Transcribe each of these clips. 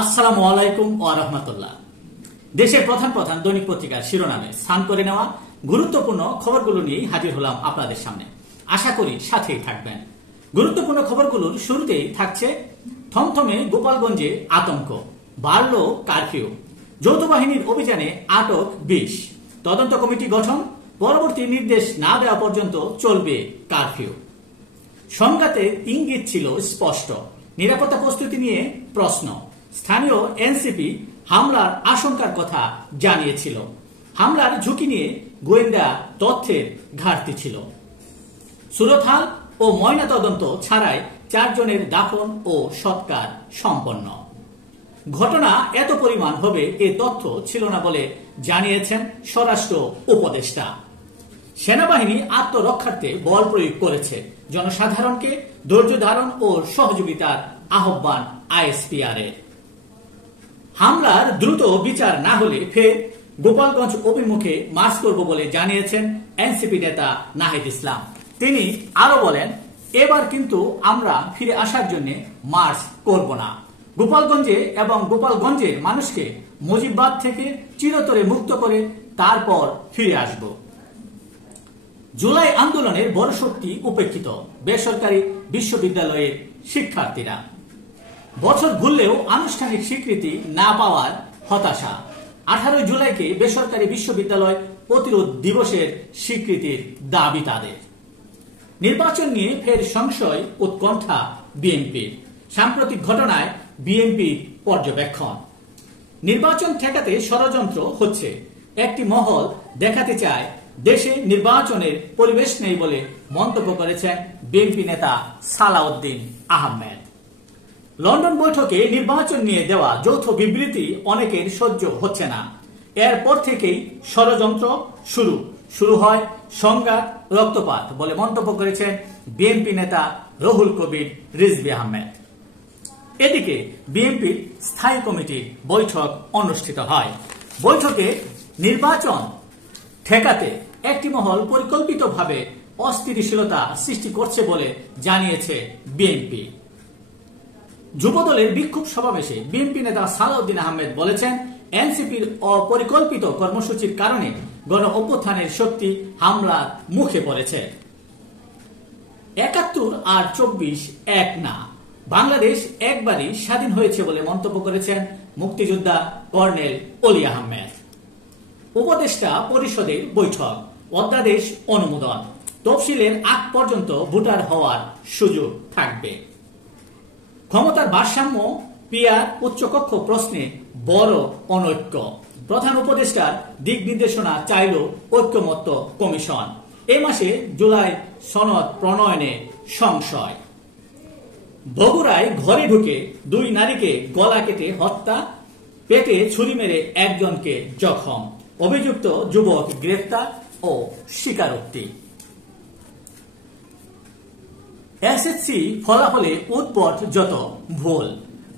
আসসালামু আলাইকুম ওয়া রাহমাতুল্লাহ। দেশের প্রধান প্রধান দৈনিক পত্রিকার শিরোনামে স্থান করে নেওয়া গুরুত্বপূর্ণ খবরগুলো নিয়ে হাজির হলাম আপনাদের সামনে। আশা করি সাথেই থাকবেন। গুরুত্বপূর্ণ খবরগুলোর শুরুতেই থাকছে থমথমে গোপালগঞ্জে আতঙ্ক, বাড়ল কারফিউ, যৌথ বাহিনীর অভিযানে আটক ২০, তদন্ত কমিটি গঠন, পরবর্তী নির্দেশ না দেওয়া পর্যন্ত চলবে কারফিউ। সংঘাতের ইঙ্গিত ছিল স্পষ্ট, নিরাপত্তা প্রস্তুতি নিয়ে প্রশ্ন। স্থানীয় এনসিপি হামলার আশঙ্কার কথা জানিয়েছিল। হামলার ঝুঁকি নিয়ে গোয়েন্দা তথ্যের ঘাটতি ছিল। সুরতহাল ও ময়না তদন্ত ছাড়াই ৪ জনের দাফন ও সৎকার সম্পন্ন। ঘটনা এত পরিমাণ হবে এ তথ্য ছিল না বলে জানিয়েছেন স্বরাষ্ট্র উপদেষ্টা। সেনাবাহিনী আত্মরক্ষার্থে বল প্রয়োগ করেছে, জনসাধারণকে ধৈর্য ধারণ ও সহযোগিতার আহ্বান আইএসপিআর এর। হামলার দ্রুত বিচার না হলে ফের গোপালগঞ্জ অভিমুখে মার্চ করব বলে জানিয়েছেন এনসিপি নেতা নাহিদ ইসলাম। তিনি আরো বলেন, এবার কিন্তু আমরা ফিরে আসার জন্য মার্চ করব না। গোপালগঞ্জে এবং গোপালগঞ্জের মানুষকে মুজিববাদ থেকে চিরতরে মুক্ত করে তারপর ফিরে আসব। জুলাই আন্দোলনের বড় শক্তি উপেক্ষিত বেসরকারি বিশ্ববিদ্যালয়ের শিক্ষার্থীরা। বছর ঘুরলেও আনুষ্ঠানিক স্বীকৃতি না পাওয়ার হতাশা। 18 জুলাইকে বেসরকারি বিশ্ববিদ্যালয় প্রতিরোধ দিবসের স্বীকৃতির দাবি তাদের। নির্বাচন নিয়ে ফের সংশয় উৎকণ্ঠা বিএনপির। সাম্প্রতিক ঘটনায় বিএনপি পর্যবেক্ষণ। নির্বাচন ঠেকাতে ষড়যন্ত্র হচ্ছে। একটি মহল দেখাতে চায় দেশে নির্বাচনের পরিবেশ নেই বলে মন্তব্য করেছেন বিএনপি নেতা সালাউদ্দিন আহমেদ। লন্ডন বৈঠকে নির্বাচন নিয়ে দেওয়া যৌথ বিবৃতি অনেকের সহ্য হচ্ছে না। এরপর থেকেই ষড়যন্ত্র শুরু হয় সংঘাত, রক্তপাত বলে মন্তব্য করেছেন বিএনপি নেতা রুহুল কবির রিজভী আহমেদ। এদিকে বিএনপির স্থায়ী কমিটির বৈঠক অনুষ্ঠিত হয়। বৈঠকে নির্বাচন ঠেকাতে একটি মহল পরিকল্পিতভাবে অস্থিতিশীলতা সৃষ্টি করছে বলে জানিয়েছে বিএনপি। যুবদলের বিক্ষোভ সমাবেশে বিএনপি নেতা সালাউদ্দিন আহমেদ বলেছেন, এনসিপির অপরিকল্পিত কর্মসূচির কারণে গণ অভ্যুত্থানের শক্তি হামলার মুখে পড়েছে। ৭১ আর ২৪ এক না। বাংলাদেশ একবারই স্বাধীন হয়েছে বলে মন্তব্য করেছেন মুক্তিযোদ্ধা কর্নেল অলি আহমেদ। উপদেষ্টা পরিষদের বৈঠক, অধ্যাদেশ অনুমোদন, তফসিলের আগ পর্যন্ত ভোটার হওয়ার সুযোগ থাকবে। ক্ষমতার ভারসাম্য পিআর উচ্চকক্ষ প্রশ্নে বড় অনৈক্য। প্রধান উপদেষ্টার দিক নির্দেশনা চাইল ঐক্যমত্য কমিশন। এ মাসে জুলাই সনদ প্রণয়নে সংশয়। বগুড়ায় ঘরে ঢুকে 2 নারীকে গলা কেটে হত্যা, পেটে ছুরি মেরে একজনকে জখম। অভিযুক্ত যুবক গ্রেফতার ও স্বীকারোক্তি। এসএসসি ফলাফলে উৎপট যত ভুল।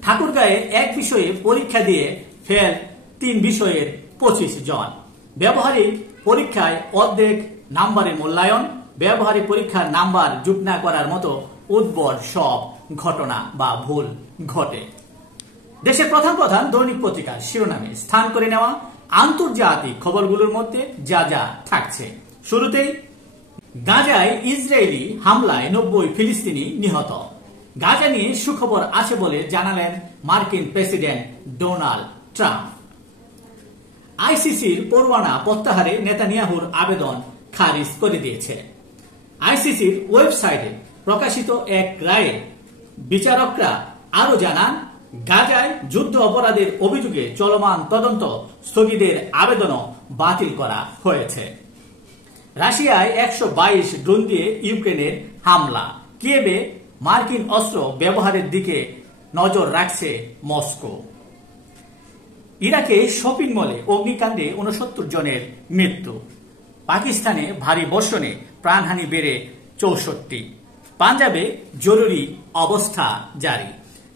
ঠাকুরগাঁয়ে এক বিষয়ে পরীক্ষা দিয়ে ফেল 3 বিষয়ের 25 জন। ব্যবহারিক পরীক্ষায় অর্ধেক নাম্বারের মূল্যায়ন। ব্যবহারিক পরীক্ষার নাম্বার যোগ না করার মতো উদ্ভট সব ঘটনা বা ভুল ঘটে। দেশের প্রধান প্রধান দৈনিক পত্রিকার শিরোনামে স্থান করে নেওয়া আন্তর্জাতিক খবরগুলোর মধ্যে যা যা থাকছে। শুরুতেই গাজায় ইসরায়েলি হামলায় 90 ফিলিস্তিনি নিহত। গাজা নিয়ে সুখবর আছে বলে জানালেন মার্কিন প্রেসিডেন্ট ডোনাল্ড ট্রাম্প। আইসিসির পরোয়ানা প্রত্যাহারে নেতানিয়াহুর আবেদন খারিজ করে দিয়েছে। আইসিসির ওয়েবসাইটে প্রকাশিত এক রায়ে বিচারকরা আরো জানান, গাজায় যুদ্ধ অপরাধের অভিযোগে চলমান তদন্ত স্থগিতের আবেদনও বাতিল করা হয়েছে। রাশিয়ায় 122 ড্রোন দিয়ে ইউক্রেনের হামলা। কিয়েভে মার্কিন অস্ত্র ব্যবহারের দিকে নজর রাখছে মস্কো। ইরাকে শপিং মলে অগ্নিকাণ্ডে 69 জনের মৃত্যু। পাকিস্তানে ভারী বর্ষণে প্রাণহানি বেড়ে 64। পাঞ্জাবে জরুরি অবস্থা জারি।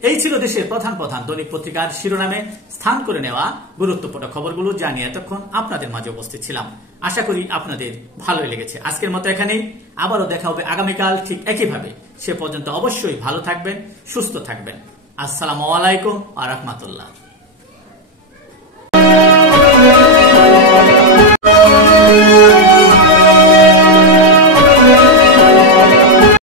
এই ছিল দেশের প্রধান প্রধান দৈনিক পত্রিকার শিরোনামে স্থান করে নেওয়া গুরুত্বপূর্ণ খবরগুলো জানিয়ে এতক্ষণ আপনাদের মাঝে উপস্থিত ছিলাম। আশা করি আপনাদের ভালোই লেগেছে। আজকের মতো এখানেই, আবারও দেখা হবে আগামীকাল ঠিক একইভাবে। সে পর্যন্ত অবশ্যই ভালো থাকবেন, সুস্থ থাকবেন। আসসালামু আলাইকুম ওয়া রাহমাতুল্লাহ।